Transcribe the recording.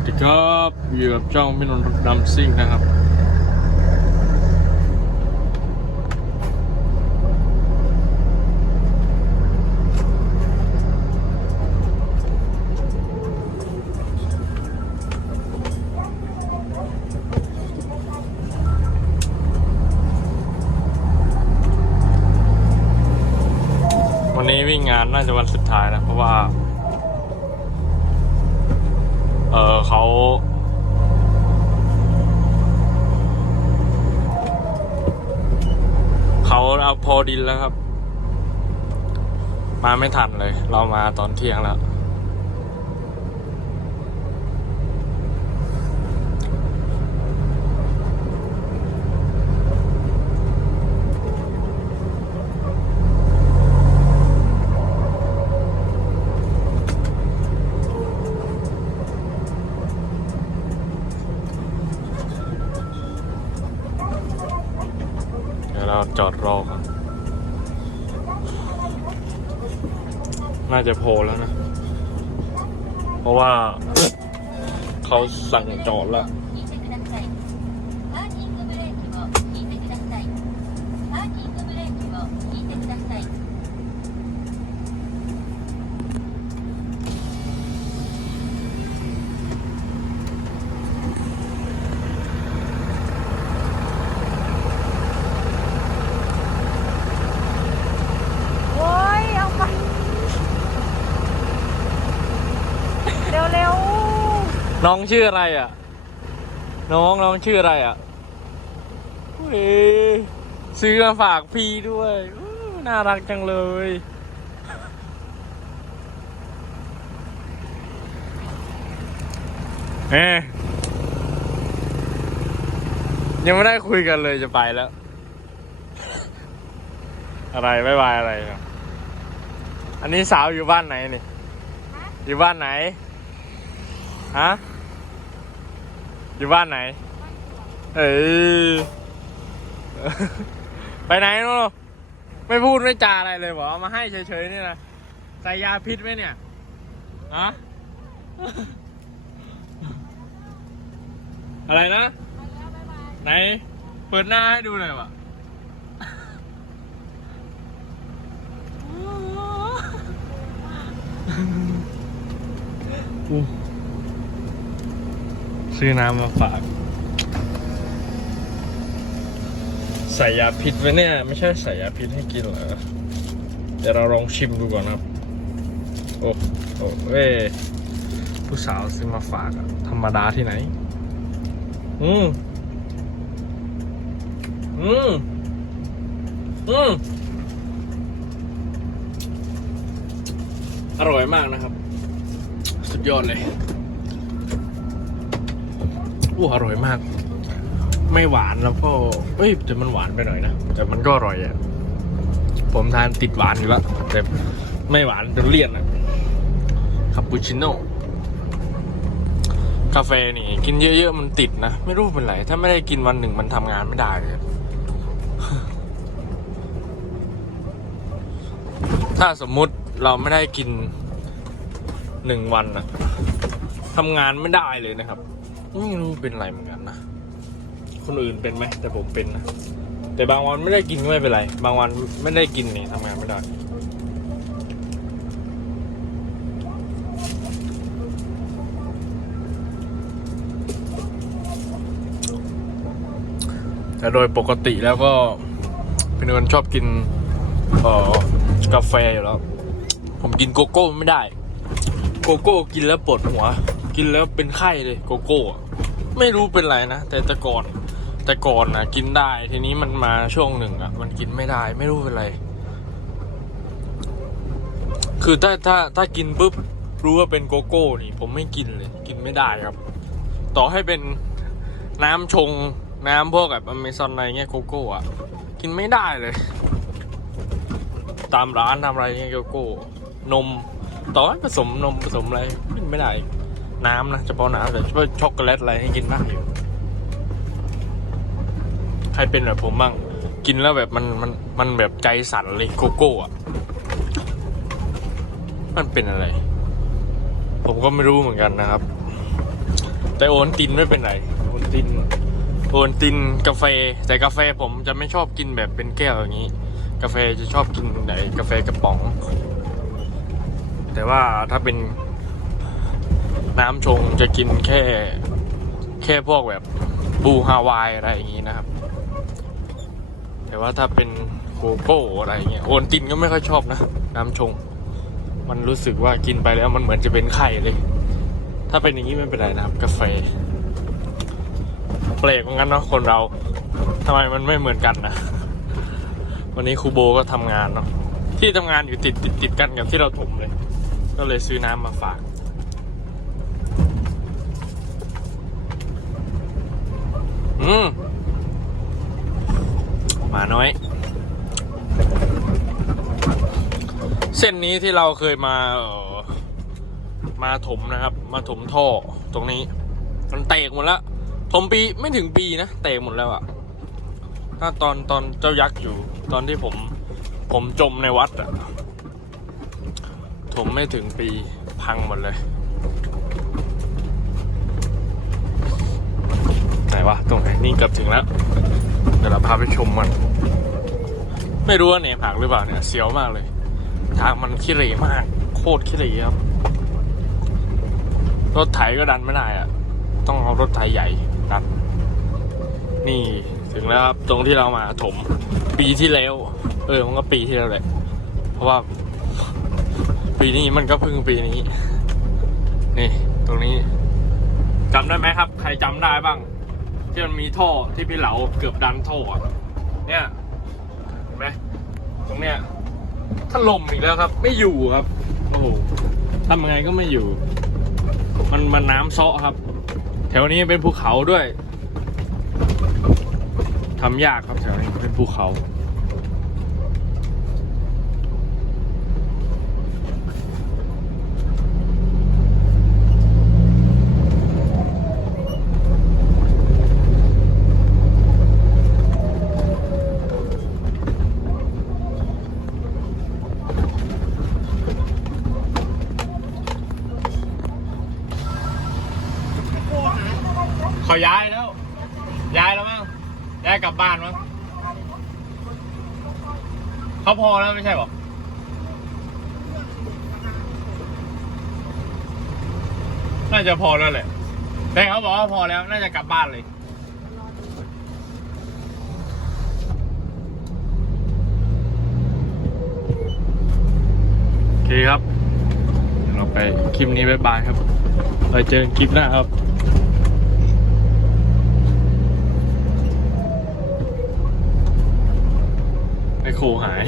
วัสดีครับอยู่กับช่องพี่นนท์รถดำซิ่งนะครับ วันนี้วิ่งงานน่าจะวันสุดท้ายนะ เพราะว่า เขาเขาเอาพอดินแล้วครับ มาไม่ทันเลย เรามาตอนเที่ยงแล้ว เราจอดรอก่อนน่าจะโพลแล้วนะ เพราะว่าเขาสั่งจอดแล้ว น้องชื่ออะไรอะ น้องน้องชื่ออะไรอะเฮ้ซื้อมาฝากพี่ด้วยน่ารักจังเลย เอ๊ยังไม่ได้คุยกันเลยจะไปแล้ว อะไรไม่บายอะไร อันนี้สาวอยู่บ้านไหนนี่ อยู่บ้านไหน ฮะ อยู่บ้านไหน เอ้ย ไปไหนนู่นไม่พูดไม่จาอะไรเลยบอกเอามาให้เฉยๆนี่นะใส่ยาพิษไหมเนี่ยฮะอะไรนะ ไหน เปิดหน้าให้ดูหน่อยวะอู้ ซื้อน้ำมาฝาก ใส่ยาพิษไว้เนี่ย ไม่ใช่ใส่ยาพิษให้กินเหรอ เดี๋ยวเราลองชิมดูก่อนนะครับ โอ้โอ้เว้ยผู้สาวซื้อมาฝากอะธรรมดาที่ไหน อืมอืมอืมอร่อยมากนะครับ สุดยอดเลย อู้อร่อยมาก ไม่หวานแล้วก็เอ้ยแต่มันหวานไปหน่อยนะแต่มันก็อร่อยอะผมทานติดหวานอยู่แล้วแต่ไม่หวานจนเลี่ยนอะคาปูชิโน่กาแฟนี่ กินเยอะๆมันติดนะ ไม่รู้เป็นไร ถ้าไม่ได้กินวันหนึ่งมันทำงานไม่ได้เลยถ้าสมมุติเราไม่ได้กินหนึ่งวันนะทำงานไม่ได้เลยนะครับ ไม่รู้เป็นไรเหมือนกันนะ คนอื่นเป็นไหมแต่ผมเป็นนะ แต่บางวันไม่ได้กินก็ไม่เป็นไร บางวันไม่ได้กินเนี่ยทำงานไม่ได้แต่โดยปกติแล้วก็เป็นคนชอบกินออกาแฟอยู่แล้ว ผมกินโกโก้ไม่ได้ โกโก้กินแล้วปวดหัว กินแล้วเป็นไข้เลยโกโก้อะ ไม่รู้เป็นไรนะ แต่แต่ก่อนแต่ก่อนนะกินได้ทีนี้มันมาช่วงหนึ่งอะมันกินไม่ได้ ไม่รู้เป็นไร คือถ้าถ้าถ้ากินปุ๊บรู้ว่าเป็นโกโก้นี่ ผมไม่กินเลย กินไม่ได้ครับ ต่อให้เป็นน้ำชงน้ำพวกแบบอเมซอนอะไรเงี้ยโกโก้อะกินไม่ได้เลย ตามร้านทำอะไรเงี้ยโกโก้ นม ต่อให้ผสมนมผสมอะไรกินไม่ได้ น้ำนะเฉพาะน้ำแต่เฉพาะช็อกโกแลตอะไรให้กินได้อยู่ใครเป็นแบบผมบ้าง กินแล้วแบบมันมันมันแบบใจสั่นเลยโกโก้อะมันเป็นอะไร ผมก็ไม่รู้เหมือนกันนะครับ แต่โอนตินไม่เป็นไรโอนตินโอนตินกาแฟ แต่กาแฟผมจะไม่ชอบกินแบบเป็นแก้วอย่างนี้ กาแฟจะชอบกินไหนกาแฟกระป๋อง แต่ว่าถ้าเป็น น้ำชงจะกินแค่ แค่พวกแบบบูฮาวายอะไรอย่างนี้นะครับ แต่ว่าถ้าเป็นโกโก้อะไรเงี้ยโอนตินก็ไม่ค่อยชอบนะ น้ำชง มันรู้สึกว่ากินไปแล้วมันเหมือนจะเป็นไข่เลย ถ้าเป็นอย่างนี้ไม่เป็นไรนะครับ กาแฟเปลกเหมือนกันเนาะคนเราทำไมมันไม่เหมือนกันนะวันนี้ครูโบก็ทำงานเนาะที่ทำงานอยู่ติดติดติดกันกับที่เราถมเลย ก็เลยซื้อน้ำมาฝาก อืมหมาน้อย เส้นนี้ที่เราเคยมาเออมาถมนะครับ มาถมท่อตรงนี้ มันแตกหมดแล้วถมปีไม่ถึงปีนะแตกหมดแล้วอะถ้าตอนตอนเจ้ายักษ์อยู่ ตอนที่ผม ผมจมในวัดอะถมไม่ถึงปีพังหมดเลย ไหนวะตรงไหนนี่เกือบถึงแล้วเดี๋ยวเราพาไปชมมัน ไม่รู้ว่าเนมหักหรือเปล่าเนี่ยเสียวมากเลย ทางมันขี้เหร่มาก โคตรขี้เหร่ครับ รถไถก็ดันไม่ได้อะต้องเอารถไถใหญ่ดัน นี่ถึงแล้วครับ ตรงที่เรามาถม ปีที่แล้ว เออมันก็ปีที่แล้วแหละเพราะว่า ปีนี้มันก็เพิ่งปีนี้ นี่ ตรงนี้จำได้ไหมครับ ใครจำได้บ้าง ที่มันมีท่อที่พี่เหลาเกือบดันท่อเนี่ยเห็นไหมตรงเนี้ยถล่มอีกแล้วครับ ไม่อยู่ครับ โอ้โหทำยังไงก็ไม่อยู่ มันมันน้ำเซาะครับ แถวนี้เป็นภูเขาด้วยทำยากครับแถวนี้เป็นภูเขา เขาย้ายแล้ว ย้ายแล้วมั้งย้ายกลับบ้านมั้งเขาพอแล้วไม่ใช่หรอน่าจะพอแล้วแหละแต่เขาบอกว่าพอแล้วน่าจะกลับบ้านเลยโอเคครับ เราไปคลิปนี้บ๊ายบายครับ ไปเจอกันคลิปหน้าครับ โคหาย